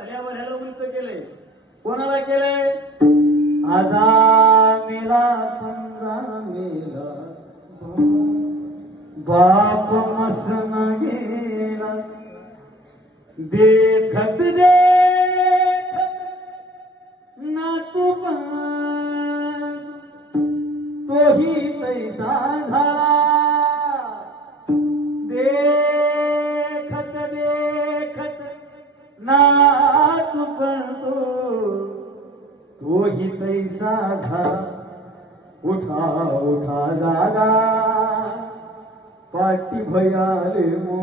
भल्या भल्याला उलट केलंय. कोणाला केलंय? आजा मेला पंजा मेला बाप मसन गेला देखत देखत ना तू तोही तैसा झाला देखत देखत ना तू तोही तैसा झाला. उठा उठा जागा पाठी भयाले मो